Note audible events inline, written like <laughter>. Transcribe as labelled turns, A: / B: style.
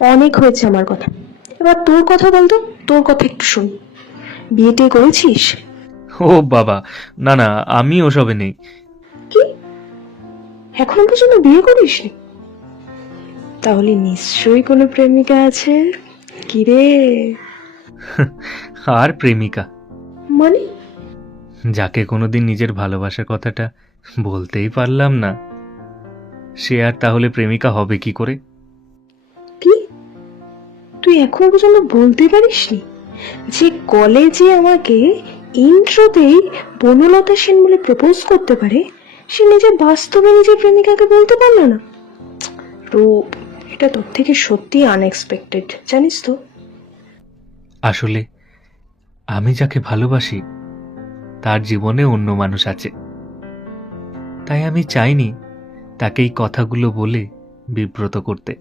A: অনেক হয়েছে আমার কথা। এবার তোর কথা বলতো তোর কথা একটু শোন। বিয়ে টিয়ে করেছিস?
B: ও বাবা না না আমি ওসবে নেই।
A: কি? এখনও পর্যন্ত বিয়ে করিস তাহলে নিশ্চয়ই কোনো প্রেমিকা আছে। কি রে? <laughs>
B: আর প্রেমিকা?
A: মানে?
B: যাকে কোনোদিন নিজের ভালোবাসার কথাটা বলতেই পারলাম না। সে আর তাহলে প্রেমিকা হবে কি করে?
A: কি? তুই এখন পর্যন্ত বলতে পারিসনি যে কলেজে আমাকে ইন্ট্রোতেই বনলতা সেন বলে প্রপোজ করতে পারে, সে নিজের বাস্তবে নিজের প্রেমিকাকে বলতে পারল না। রূপ, এটা তোর থেকে সত্যি আনএক্সপেক্টেড জানিস তো।
B: আসলে আমি যাকে ভালোবাসি, তার জীবনে অন্য মানুষ আছে। তাই আমি চাইনি তাকে এই কথাগুলো বলে বিব্রত করতে।